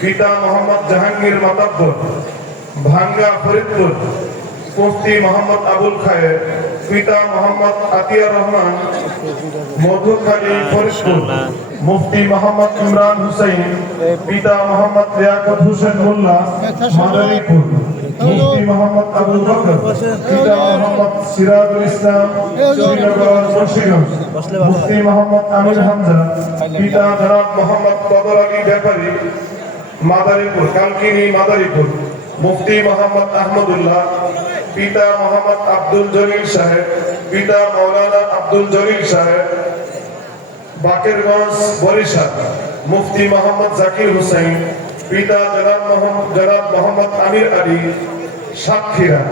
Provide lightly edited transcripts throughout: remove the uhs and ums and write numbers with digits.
পিতা মোহাম্মদ জাহাঙ্গীর মাতাব্বর, ভাঙ্গা ফরিদপুর। মুফতি মোহাম্মদ আবুল খায়ের, পিতা মোহাম্মদ আতিয়া রহমান, মধুখালী ফরিদপুর। মুফতি মোহাম্মদ ইমরান হুসাইন, পিতা মোহাম্মদ লিয়াকত হোসেন মোল্লা, মাদারীপুর। মুফতি মোহাম্মদ আবু বকর, পিতা মোহাম্মদ সিরাজুল ইসলাম, শ্রীনগর মুন্সিগঞ্জ। মুফতি মোহাম্মদ আমির হামজা, পিতা জনাব মোহাম্মদ কদর আলী ব্যাপারী, মাদারীপুর কালকিনি মাদারীপুর। মুফতি মোহাম্মদ আহমদুল্লাহ, পিতা মোহাম্মদ আব্দুল জলিল সাহেব, পিতা মৌলানা আব্দুল জলিল সাহেব, বাকেরগঞ্জ বরিশাল। মুফতি মোহাম্মদ জাকির হুসাইন, পিতা জনাব মোহাম্মদ আমির আলী, সাতক্ষীরা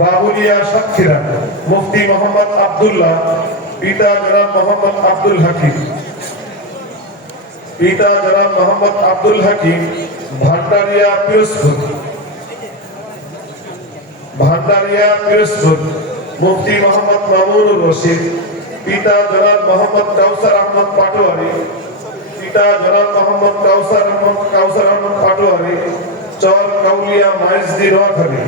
বাবুলিয়া সাতক্ষীরা। মুফতি মোহাম্মদ আব্দুল্লাহ, পিতা জনাব মোহাম্মদ আব্দুল হাকিম, পিতা জনাব মোহাম্মদ আব্দুল হাকিম, ভান্ডারিয়া পিরোজপুর, ভান্ডারিয়া পিরোজপুর। মুফতি মোহাম্মদ মামুনুর রশিদ, পিতা জনাব মোহাম্মদ কাউসার আহমদ পাটোয়ারি, পিতা জনাব মোহাম্মদ কাউসার আহমদ পাটোয়ারি, চর কাউলিয়া মাইজদি নোয়াখালী।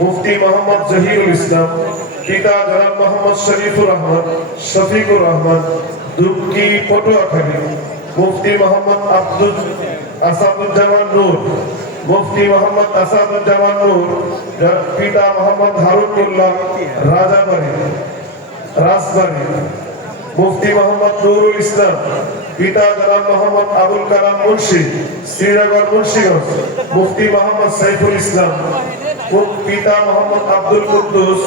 মুফতি মোহাম্মদ জহিরুল ইসলাম, পিতা জনাব মোহাম্মদ শরীফুর রহমান, শফিকুর রহমান, দুবকি পটুয়াখালী। মুফতি মোহাম্মদ আসাদুজ্জামান নূর, মুফতি মোহাম্মদ আসাদুজ্জামান নূর, পিতা মোহাম্মদ হারুন মোল্লা, রাজবাড়ী। মুফতি মোহাম্মদ নুরুল ইসলাম, পিতা জনাব মোহাম্মদ আবুল কালাম মুন্সি, শ্রীনগর মুন্সিগঞ্জ। মুফতি মোহাম্মদ সাইফুল ইসলাম, পিতা মোহাম্মদ আব্দুল কুদ্দুস,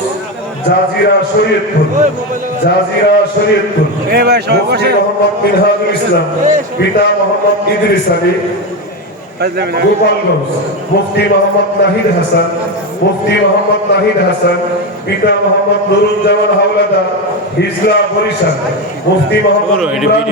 জাজিরা শরীয়তপুর। মুফতি মোহাম্মদ মিনহাজুল ইসলাম, পিতা মোহাম্মদ ইদ্রিস আলী, গোপালগঞ্জ। মুফতি মোহাম্মদ নাহিদ হাসান, পিতা মোহাম্মদ নুরুজ্জামান হাওলাদার, হিজলা বরিশাল। মুফতি মোহাম্মদ